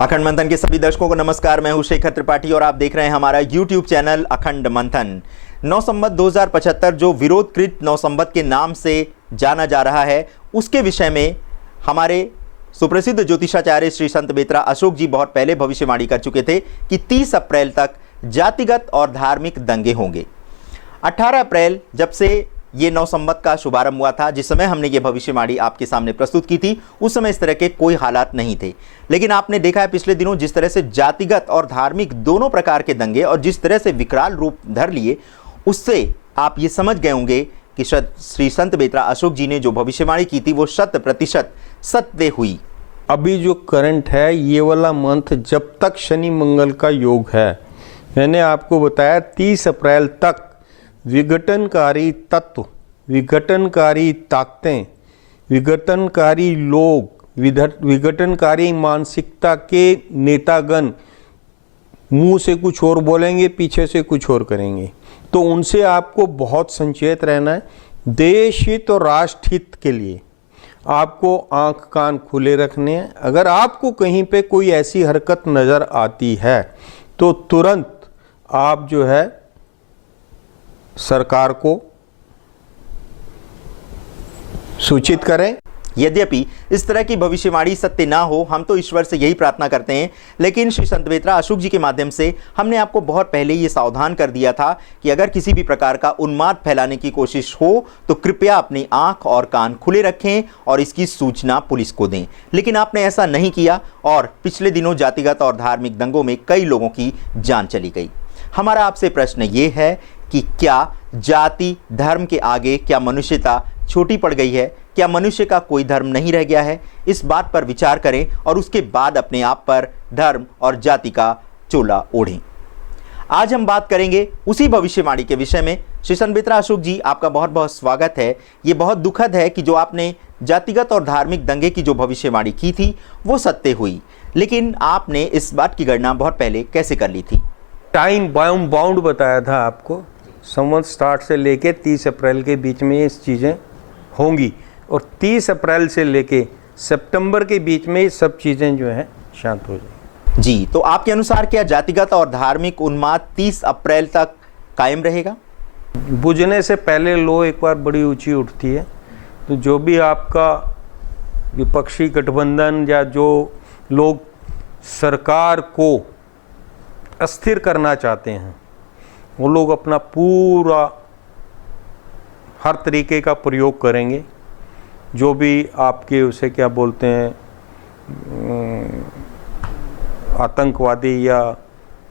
अखंड मंथन के सभी दर्शकों को नमस्कार। मैं हूं शेखर त्रिपाठी और आप देख रहे हैं हमारा YouTube चैनल अखंड मंथन। नवसंवत 2075 जो विरोधकृत नवसंवत के नाम से जाना जा रहा है, उसके विषय में हमारे सुप्रसिद्ध ज्योतिषाचार्य श्री संत बेत्रा अशोक जी बहुत पहले भविष्यवाणी कर चुके थे कि 30 अप्रैल तक जातिगत और धार्मिक दंगे होंगे। 18 अप्रैल जब से ये नवसंवत का शुभारंभ हुआ था, जिस समय हमने ये भविष्यवाणी आपके सामने प्रस्तुत की थी, उस समय इस तरह के कोई हालात नहीं थे। लेकिन आपने देखा है पिछले दिनों जिस तरह से जातिगत और धार्मिक दोनों प्रकार के दंगे और जिस तरह से विकराल रूप धर लिए, उससे आप ये समझ गए होंगे कि श्री संत बेत्रा अशोक जी ने जो भविष्यवाणी की थी वो 100% सत्य हुई। अभी जो करंट है ये वाला मंथ जब तक शनि मंगल का योग है, मैंने आपको बताया 30 अप्रैल तक विघटनकारी तत्व, विघटनकारी ताकतें, विघटनकारी लोग, विघटनकारी मानसिकता के नेतागण मुंह से कुछ और बोलेंगे, पीछे से कुछ और करेंगे। तो उनसे आपको बहुत संचेत रहना है। देश हित और राष्ट्र हित के लिए आपको आंख कान खुले रखने हैं। अगर आपको कहीं पे कोई ऐसी हरकत नज़र आती है तो तुरंत आप जो है सरकार को सूचित करें। यद्यपि इस तरह की भविष्यवाणी सत्य ना हो, हम तो ईश्वर से यही प्रार्थना करते हैं, लेकिन श्री संत बेत्रा अशोक जी के माध्यम से हमने आपको बहुत पहले ये सावधान कर दिया था कि अगर किसी भी प्रकार का उन्माद फैलाने की कोशिश हो तो कृपया अपनी आंख और कान खुले रखें और इसकी सूचना पुलिस को दें। लेकिन आपने ऐसा नहीं किया और पिछले दिनों जातिगत और धार्मिक दंगों में कई लोगों की जान चली गई। हमारा आपसे प्रश्न ये है कि क्या जाति धर्म के आगे क्या मनुष्यता छोटी पड़ गई है? क्या मनुष्य का कोई धर्म नहीं रह गया है? इस बात पर विचार करें और उसके बाद अपने आप पर धर्म और जाति का चोला ओढ़ें। आज हम बात करेंगे उसी भविष्यवाणी के विषय में। श्री संत बेत्रा अशोक जी, आपका बहुत बहुत स्वागत है। ये बहुत दुखद है कि जो आपने जातिगत और धार्मिक दंगे की जो भविष्यवाणी की थी वो सत्य हुई, लेकिन आपने इस बात की गणना बहुत पहले कैसे कर ली थी? टाइम बाउंड बताया था आपको। संवत स्टार्ट से लेके 30 अप्रैल के बीच में ये चीज़ें होंगी और 30 अप्रैल से लेके सितंबर के बीच में ये सब चीज़ें जो हैं शांत हो जाएंगी। जी, तो आपके अनुसार क्या जातिगत और धार्मिक उन्माद 30 अप्रैल तक कायम रहेगा? बुझने से पहले लो एक बार बड़ी ऊंची उठती है। तो जो भी आपका विपक्षी गठबंधन या जो लोग सरकार को अस्थिर करना चाहते हैं, वो लोग अपना पूरा हर तरीके का प्रयोग करेंगे। जो भी आपके उसे क्या बोलते हैं, आतंकवादी या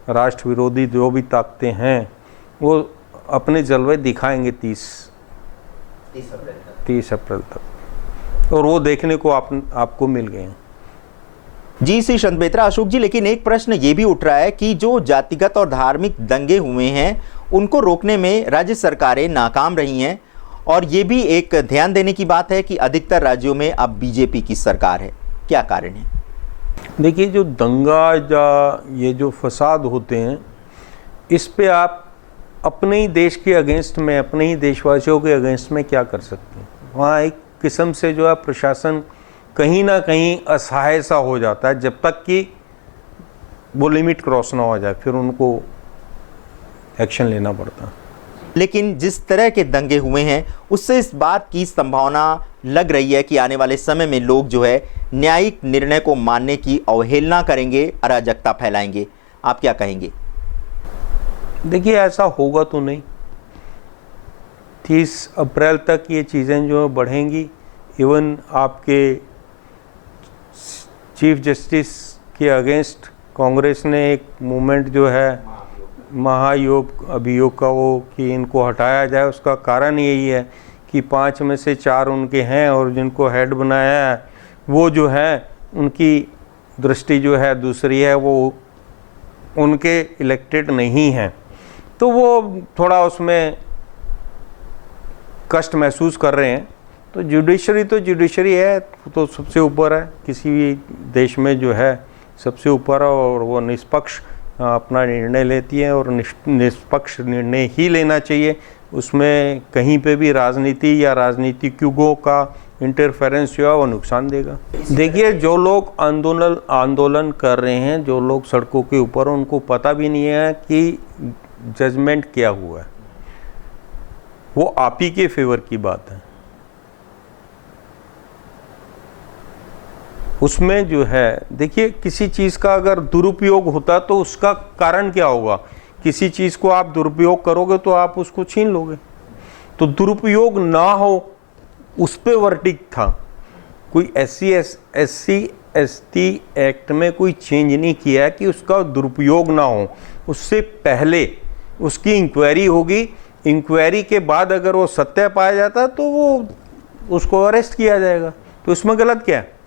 राष्ट्र विरोधी जो भी ताकतें हैं, वो अपने जलवे दिखाएंगे 30 अप्रैल तक, और वो देखने को आपको मिल गए हैं। जी श्री संत बेत्रा अशोक जी, लेकिन एक प्रश्न ये भी उठ रहा है कि जो जातिगत और धार्मिक दंगे हुए हैं उनको रोकने में राज्य सरकारें नाकाम रही हैं, और ये भी एक ध्यान देने की बात है कि अधिकतर राज्यों में अब बीजेपी की सरकार है। क्या कारण है? देखिए, जो दंगा या ये जो फसाद होते हैं, इस पे आप अपने ही देश के अगेंस्ट में, अपने ही देशवासियों के अगेंस्ट में क्या कर सकते हैं? वहाँ एक किस्म से जो है प्रशासन कहीं ना कहीं असहाय सा हो जाता है जब तक कि वो लिमिट क्रॉस ना हो जाए, फिर उनको एक्शन लेना पड़ता है। लेकिन जिस तरह के दंगे हुए हैं उससे इस बात की संभावना लग रही है कि आने वाले समय में लोग जो है न्यायिक निर्णय को मानने की अवहेलना करेंगे, अराजकता फैलाएंगे। आप क्या कहेंगे? देखिए, ऐसा होगा तो नहीं। 30 अप्रैल तक ये चीज़ें जो बढ़ेंगी। इवन आपके चीफ जस्टिस के अगेंस्ट कांग्रेस ने एक मूवमेंट जो है महायोग अभियोग का, वो कि इनको हटाया जाए, उसका कारण यही है कि 5 में से 4 उनके हैं और जिनको हेड बनाया है वो जो है उनकी दृष्टि जो है दूसरी है, वो उनके इलेक्टेड नहीं हैं। तो वो थोड़ा उसमें कष्ट महसूस कर रहे हैं। तो जुडिशरी है, तो सबसे ऊपर है, किसी भी देश में जो है सबसे ऊपर है, और वो निष्पक्ष अपना निर्णय लेती है और निष्पक्ष निर्णय ही लेना चाहिए। उसमें कहीं पे भी राजनीति या राजनीतिज्ञों का इंटरफेरेंस जो है वो नुकसान देगा। देखिए, जो लोग आंदोलन कर रहे हैं, जो लोग सड़कों के ऊपर, उनको पता भी नहीं है कि जजमेंट क्या हुआ है। वो आप ही के फेवर की बात है। उसमें जो है, देखिए, किसी चीज़ का अगर दुरुपयोग होता तो उसका कारण क्या होगा? किसी चीज़ को आप दुरुपयोग करोगे तो आप उसको छीन लोगे। तो दुरुपयोग ना हो उस पे वर्डिक्ट था। कोई SC/ST एक्ट में कोई चेंज नहीं किया है कि उसका दुरुपयोग ना हो। उससे पहले उसकी इंक्वायरी होगी, इंक्वायरी के बाद अगर वो सत्य पाया जाता तो वो उसको अरेस्ट किया जाएगा। तो इसमें गलत क्या है?